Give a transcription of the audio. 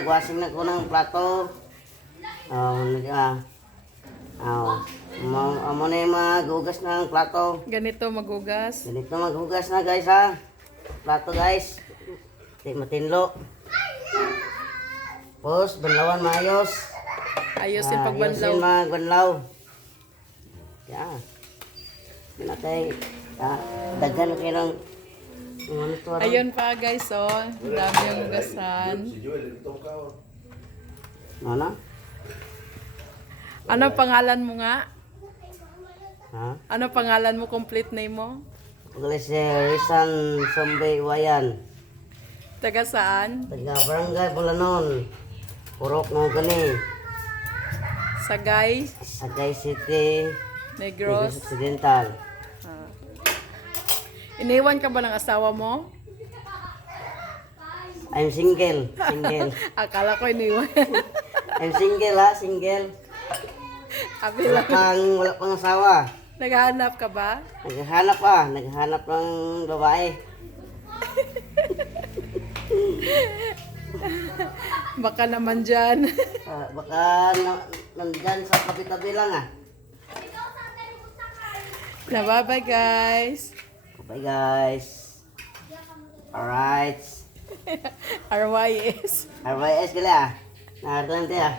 nagwasing na ko ng plato. Amo na yung maghugas ng plato. Ganito magugas. Ganito maghugas na guys ha. Plato guys. Matinlo. Tapos, banlawan maayos. Ayusin pagbanlaw. Ayusin magbanlaw. Yan. Pinatay. Daghan kayo ng monitor. Ayun pa guys, oh. Ang dami yung hugasan. Ano? Ano pangalan mo nga? Ha? Ano pangalan mo? Complete name mo? Rizan Sombe Wayan. Taga saan? Taga Barangay Bulanon. Purok mo gani. Sagay? Sagay City. Negros? Occidental. Iniwan ka ba ng asawa mo? I'm single. Single. Akala ko iniwan. I'm single ha. Single. Wala pang asawa. Naghahanap ka ba? Naghahanap pa. Naghahanap ng babae. Baka naman dyan. Baka nandyan sa tabi-tabi lang ah. Bye-bye guys. Bye guys. Alright. RYS. RYS kila ah. Naharap lang tayo ah.